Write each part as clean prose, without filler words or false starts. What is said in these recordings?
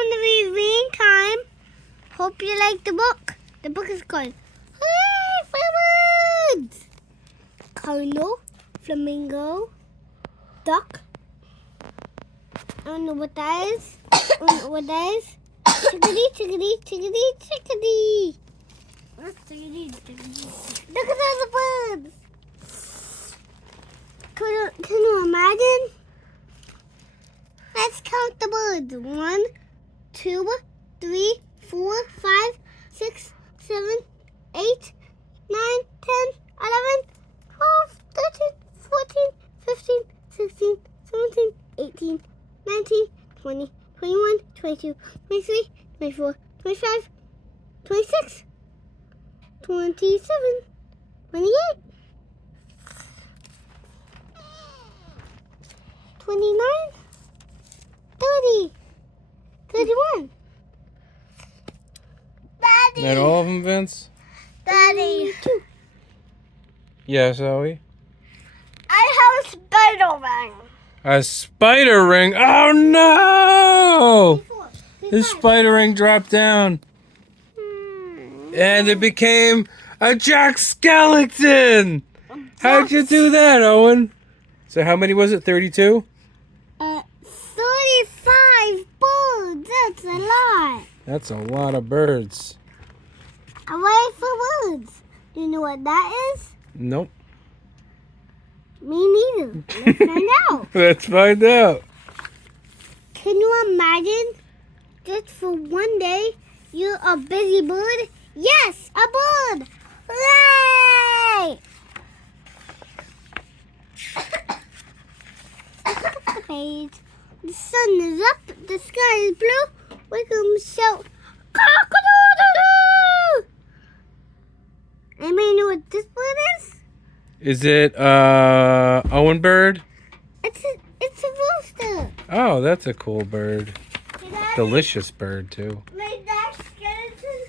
going to be reading time. Hope you like the book. The book is called Hooray for Words. Cardinal, flamingo, duck. I don't know what that is. Chickadee, chickadee, chickadee, chickadee. What's chickadee, chickadee? Look at all the birds. Can you imagine? Let's count the birds. 1, 2, 3, 4, 5, 6, 7, 8, 9, 10, 11, 12, 13, 14, 15, 16, 17, 18, 19, 20, 21, 22, 23, 24, 25, 26, 27, 28, 29, 30, 31. Daddy! Is that all of them, Vince? Daddy! 2. Yes, Zoe? I have a spider ring. A spider ring? Oh no! 24, The spider ring dropped down. And it became a Jack Skellington! How'd you do that, Owen? So how many was it? 32? 35 birds. That's a lot. That's a lot of birds. A way for birds. Do you know what that is? Nope. Me neither. Let's find out. Let's find out. Can you imagine? Just for one day, you're a busy bird? Yes, a bird. Hooray! The page. The sun is up. The sky is blue. We can shout, cock-a-doodle-doo! Anybody know what this bird is? Is it Owen bird? It's a rooster. Oh, that's a cool bird. Delicious. Delicious bird too. My dad's skeleton.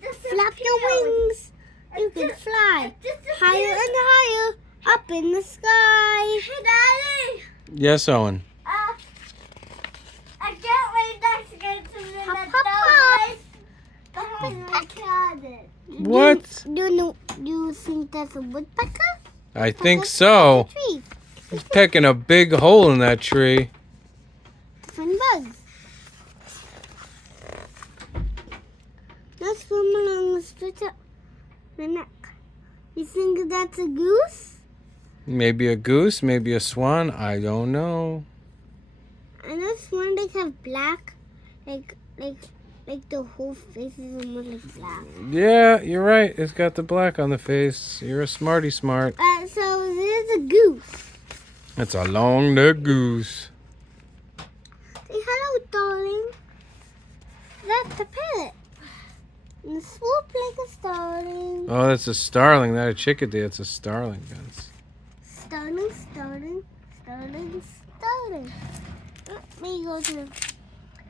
Flap your wings. You can fly higher and higher up in the sky. Hey, Daddy. Yes, Owen. I can't wait that skeleton in the behind my cabinet. What? Do you think that's a woodpecker? I think so. Tree. He's pecking a big hole in that tree. Different bugs. Let's swim along the stretch up the neck. You think that's a goose? Maybe a goose, maybe a swan. I don't know. I know swan like have black, like the whole face is almost like black. Yeah, you're right. It's got the black on the face. You're a smarty smart. So there's a goose. It's a long-necked goose. Say hello, darling. That's a parrot. And the swoop like a starling. Oh, that's a starling, not a chickadee. It's a starling, Vince. Starling, starling, starling, starling. Let me go to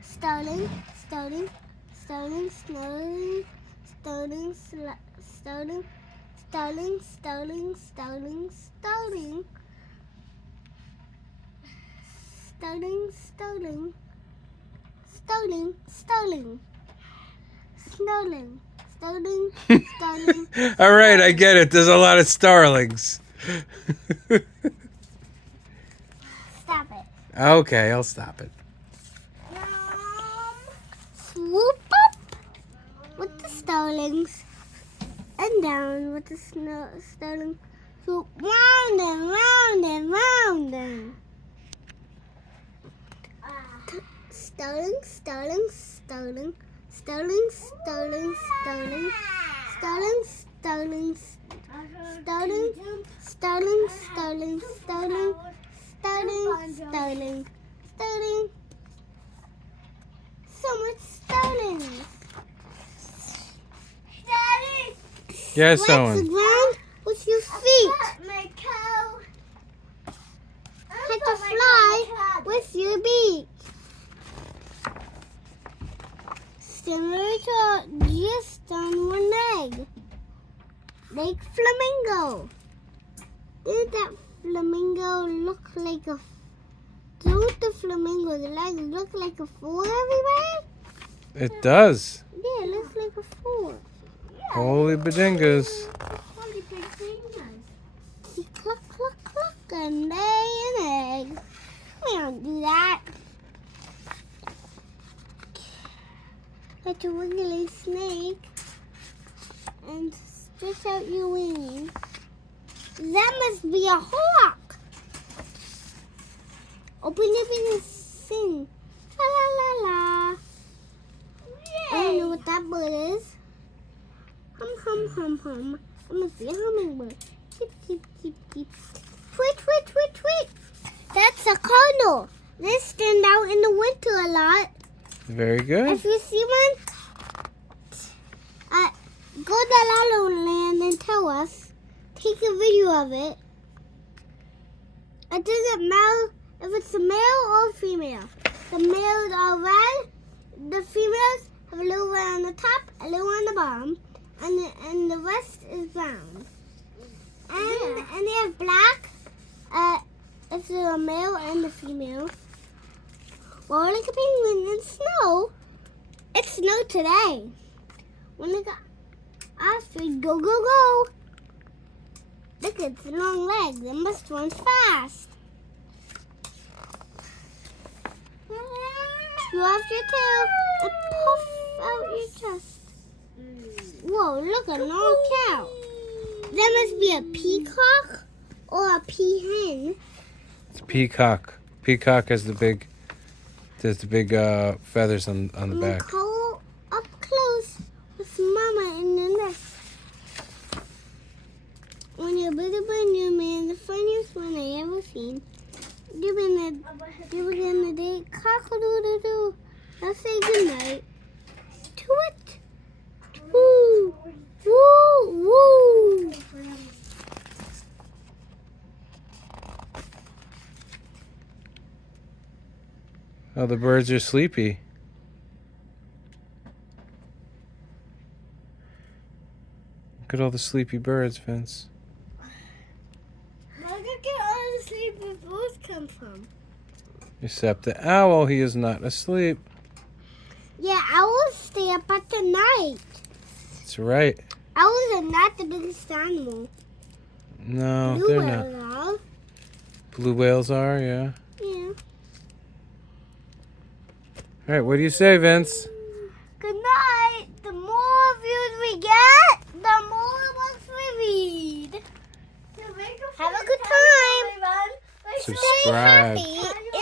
starling, starling, starling, starling, starling, starling, starling, starling, starling, starling, starling, starling, starling, starling, starling, starling, starling. All right, I get it. There's a lot of starlings. Stop it. Okay, I'll stop it. Swoop up with the starlings and down with the starling. Swoop round and round and round and starling, starling, starling, starling, starling, starling, starling, starling, starling, starling, starling, starling, starling, starling, starling. So much starlings. Daddy! Yes, Scratch Owen. the ground with your feet. My cow. Hit the fly with your beak. Similar to just on one leg. Like flamingo. Did that flamingo look like a... Don't the flamingo's legs look like a four everywhere? It does. Yeah, it looks like a fork. Holy badingas. Holy badingas. Cluck, cluck, cluck, and lay an egg. We don't do that. Like a wiggly snake. And stretch out your wings. That must be a hawk. Open up and sing. La la la la. I don't know what that bird is. Hum hum hum hum. It must be a hummingbird. Cheep cheep cheep cheep. Tweet tweet tweet tweet. That's a cardinal. They stand out in the winter a lot. Very good. If you see one, go to La La Land and tell us. Take a video of it. It doesn't matter if it's a male or a female. The males are red. The females have a little red on the top, a little on the bottom, and the rest is brown. And they have black. If they're a male and a female. Well, like a penguin in snow. It snowed today. When they got after go go go. Look at the long legs. It must run fast. Screw off your tail and puff out your chest. Whoa, look, a long cow. That must be a peacock or a peahen. It's peacock. Peacock has the big feathers on the back. Go up close with Mama in the nest. When you're bigger than you, man, the funniest one I ever seen. You were gonna date cock-a-doodle-doo. I'll say goodnight to it. Woo! Woo! Woo! Oh, the birds are sleepy. Look at all the sleepy birds, Vince. Where did all the sleepy birds come from? Except the owl, he is not asleep. Yeah, owls stay up at the night. That's right. Owls are not the biggest animal. No, Blue they're whales not. are. Blue whales are, yeah. Yeah. All right, what do you say, Vince? Good night. The more views we get, the more books we read. Have a good time. Subscribe. Stay happy.